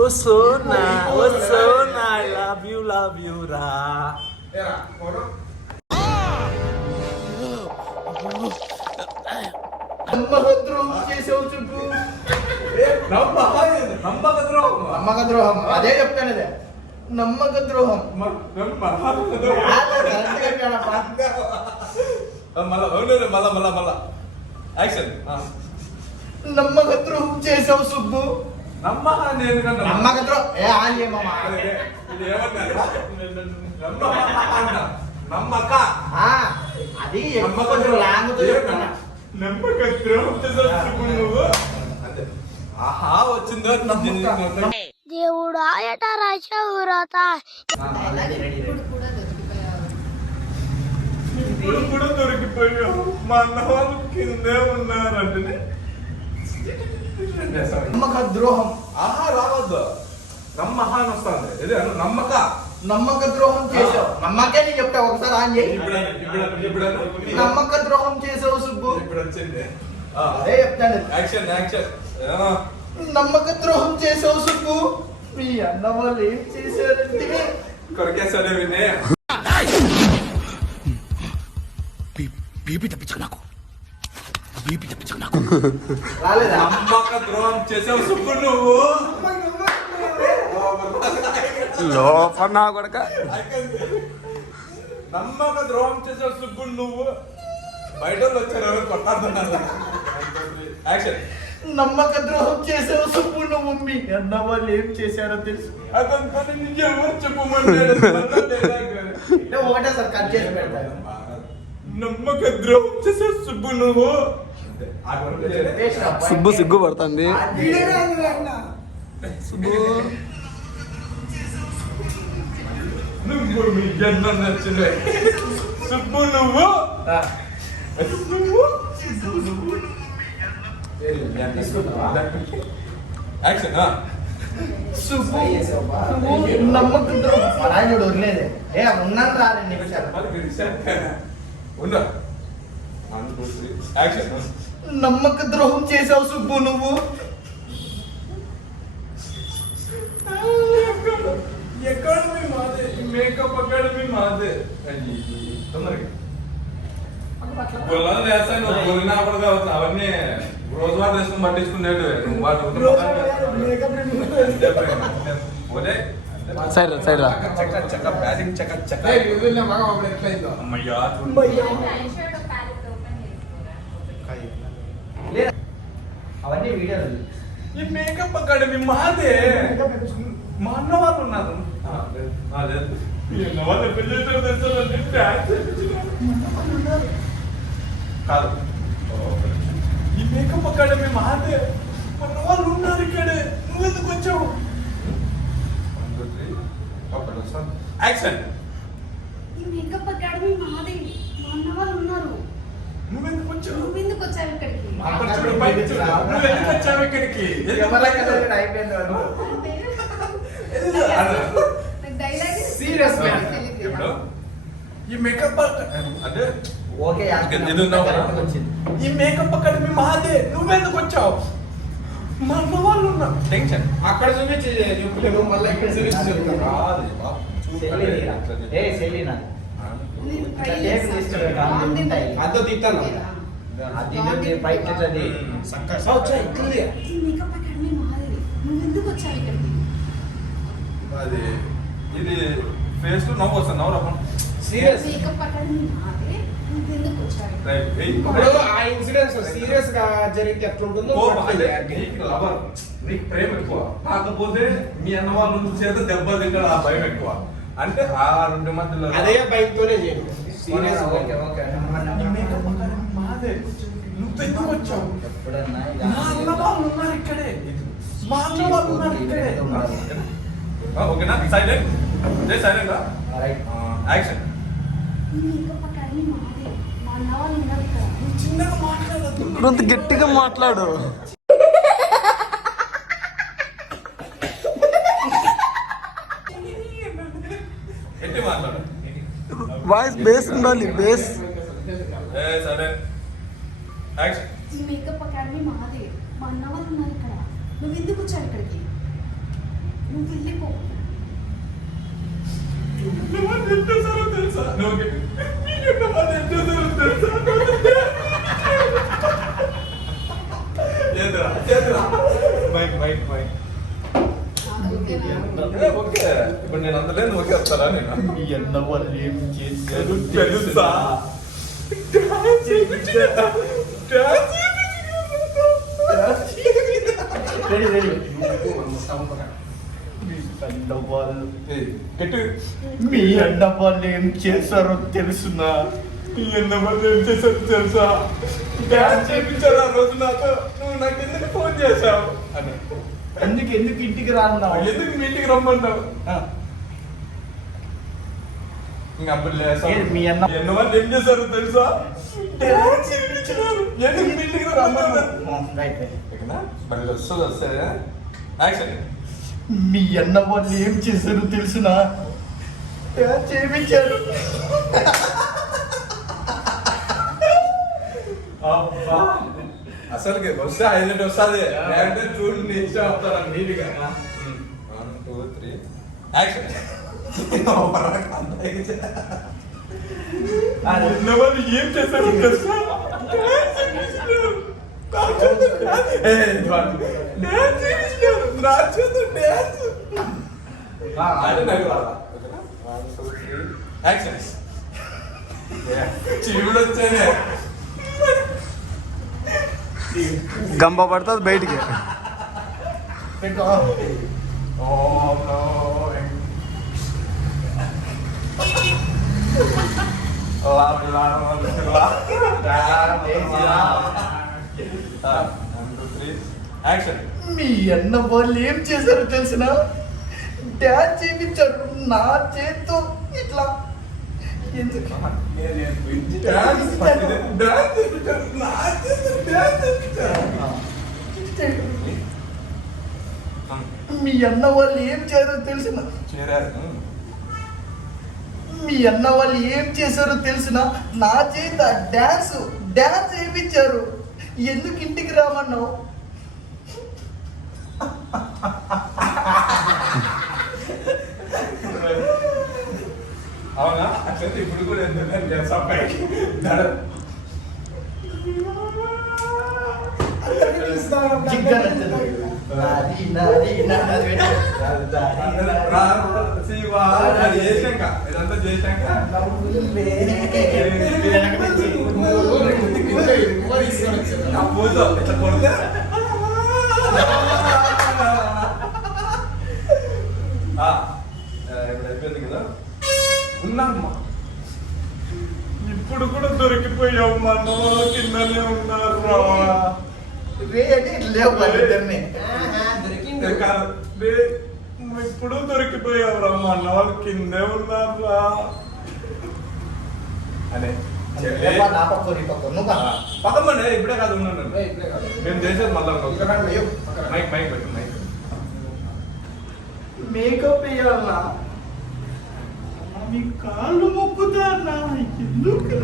ఓ సోనా ఓ Sona love you రా. నమ్మకద్రోహం చేసావు చెప్పు. నమ్మక ద్రోహం అదే చెప్తాను. అదే నమ్మక ద్రోహం. నమ్మక ద్రోహం చేసావు సుబ్బు. నమ్మక ద్రోహం నమ్మక అది లాంగ్తో చెప్తాను. నమ్మక ద్రోహం చేసావు నువ్వు. ఆహా వచ్చిందో దేవుడా ఎటా రాశావు రాత. ఇప్పుడు కూడా దొరికిపోయావు. మా అన్న వాళ్ళు కిందే ఉన్నారంటే నమ్మక ద్రోహం. ఆహా రావద్దు. నమ్మహ అని వస్తుంది. ఇదే నమ్మక. నమ్మక ద్రోహం చేసావు. నమ్మకే నేను చెప్తా ఒకసారి ఆన్ చేయి. నమ్మక ద్రోహం చేసావు సుబ్బు. ఇప్పుడు వచ్చింది. అదే చెప్తాను. Action action. నమ్మక ద్రోహం చేసావు సుబ్బు. మీ అన్న వాళ్ళు ఏం చేశారంటే కొరకేసాడే వినే. బీపీ తప్పించుకు నాకు. బీపీ తప్పించుకు నాకు. రాలేదా? నమ్మక ద్రోహం చేసావు సుబ్బు నువ్వు. లోపల నా కొడక. నమ్మక ద్రోహం చేసావు సుబ్బు నువ్వు. బయట వచ్చారు కొట్టాడుతున్నారు. యాక్షన్. నమ్మక ద్రోహం చేసావు సుబ్బు నువ్వు. మీ అన్న వాళ్ళు ఏం చేశారో తెలుసు. అదంతా ఎవరు చెప్పమన్నాడు. ఒకటే సార్ కట్ చేసి పెడతాను. నమ్మక ద్రోహం చేసావు సుబ్బు నువ్వు. సుబ్బు సిగ్గు పడుతుంది. సుబ్బు నువ్వు మీ జన్మ నచ్చింది. సుబ్బు నువ్వు. యాక్షన్. నమ్మక ద్రోహం పరాయుడు వదిలేదే. ఉన్నాను రా 2 నిమిషాలు. నమ్మక ద్రోహం చేసావు సుబ్బు నువ్వు. అకాడమీ మాదే. మేకప్ అకాడమీ మాదే. తొందరగా గొల్లని వేస్తాను. గొల్లినా కూడా కావచ్చు. అవన్నీ రోజువారు వేసుకుని పట్టించుకునేడు. నువ్వు వాటి సైడ్ సైడ్ రా. బ్యాటింగ్ చక్క చక్క. అమ్మయ్యా అవన్నీ వీడియోలు. ఈ మేకప్ అకాడమీ మాదే. మా అన్న వాళ్ళు ఉన్నారు. లేదు మీ అన్న వాళ్ళు పెళ్లి కాదు. ఈ మేకప్ అకాడమీ మాదే. మా అన్న వాళ్ళు ఉన్నారు ఇక్కడే. నువ్వెందుకు వచ్చావు? యాక్షన్. ఈ మేకప్ అకాడమీ మాది. మా అన్న వాళ్ళు ఉన్నారు. నువ్వెందుకు వచ్చావు? నువ్వెందుకు వచ్చావు ఇక్కడికి? నువ్వెందుకు వచ్చావు ఇక్కడికి? అయిపోయింది. ఈ మేకప్ అంటే ఓకే. ఈ మేకప్ అకాడమీ మాదే. నువ్వెందుకు వచ్చావు? మా అన్న వాళ్ళు ఉన్నారు. టెన్షన్ అక్కడ చూపించి మళ్ళీ ఇక్కడ చూపించి అదో తీస్తాను. అది బయట అది ఇది ఫేస్ లో నవ్వు వస్తుంది. నవ్వు రమ్మను. సీరియస్. ఆ ఇన్సిడెంట్స్ సీరియస్ గా జరిగితే ఎట్లుంటుందో నీకు ప్రేమ ఎక్కువ. కాకపోతే మీ అన్న వాళ్ళ నుంచి చేత దెబ్బలు తింటాడు. ఆ భయం ఎక్కువ. అంటే ఆ 2 మధ్యలో అదే భయంతోనే చేయండి. సీరియస్ మాదే. నువ్వెందుకు వచ్చావు? మా అన్న వాళ్ళు ఉన్నారు ఇక్కడే. మా అన్న వాళ్ళు ఉన్నారు ఇక్కడే. ఓకేనా? సైలెంట్. సైలెంట్. యాక్షన్. చిన్నగా మాట్లాడదు. కొంత గట్టిగా మాట్లాడు. ఎట్టి మాట్లాడు. వాయిస్ బేస్ ఉండాలి. బేస్. సరే యాక్షన్. ఈ మేకప్ అకాడమీ మాదే. మా అన్న వాళ్ళు ఉన్నారు ఇక్కడ. నువ్వు ఎందుకు వచ్చావు ఇక్కడికి? నువ్వు వెళ్ళిపో. ఎంతమంది ఏం చేశారో తెలుసా? ఎంతమంది ఏం చేశారో తెలుసా? చేతురా మైక్ ఓకే ఇప్పుడు నేను అందలేదు ఓకే వస్తారా నేను మీ అన్న వాళ్ళు ఏం చేశారు తెలుసా? మీ అన్న వాళ్ళు ఏం చేశారో తెలుసునా? ఎంతమంది ఏం చేశారో తెలుసా? డాన్స్ చేయించారు ఆ రోజు నాతో. నువ్వు నాకు ఎందుకు ఫోన్ చేశావు అని. ఎందుకు ఇంటికి రాన్నావు? ఎందుకు మీ ఇంటికి రమ్మన్నావు? ఇంకా అప్పుడు ఏంటి మీ అన్న ఎంతమంది ఏం చేశారో తెలుసా? డాన్స్ చేయించారు. ఎందుకు మీ ఇంటికి రమ్మన్నావు? మరి వస్తుంది యాక్షన్. మీ అన్న వాళ్ళు ఏం చేశారో తెలుసునా? చేయించారు. అసలుకి వస్తే హైలైట్ వస్తుంది. లేదంటే చూడు నీ ఇష్టం అవుతాను నీట్గా. 1 2 3 యాక్షన్. ఎంతమంది ఏం చేశారు తెలుసా? చీవుడొచ్చానే గంప పడుతుంది బయటికి. మీ అన్న వాళ్ళు ఏం చేశారో తెలిసిన? డాన్స్ చేయించారు నా చేత్తో ఇట్లా. ఎందుకు మీ అన్న వాళ్ళు ఏం చేశారో తెలిసిన? మీ అన్న వాళ్ళు ఏం చేశారో తెలిసిన? నా చేత డాన్స్ చేయించారు. ఎందుకు ఇంటికి రామన్నావు? అవునా? అట్లయితే ఇప్పుడు కూడా ఎందుకు చేస్తా పైకి చేసాక ఇదంతా చేసాక పూజ ఇట్లా కొడితే ఇప్పుడు అయిపోయింది కదా. ఉన్నామ్మా ఇప్పుడు కూడా దొరికిపోయావు. మా అన్న వాళ్ళు కిందనే ఉన్నారు. ఇప్పుడు దొరికిపోయావు రా. మా అన్న వాళ్ళు కిందే ఉన్నారు అనే పక్కమండి. ఇప్పుడే కాదు ఉన్నాను మేము చేసేది మళ్ళీ మైక్ పెట్టు మైక్. మేకప్ వేయాలన్నా? మీ కాళ్ళు మొక్కుతా ఎందుకు?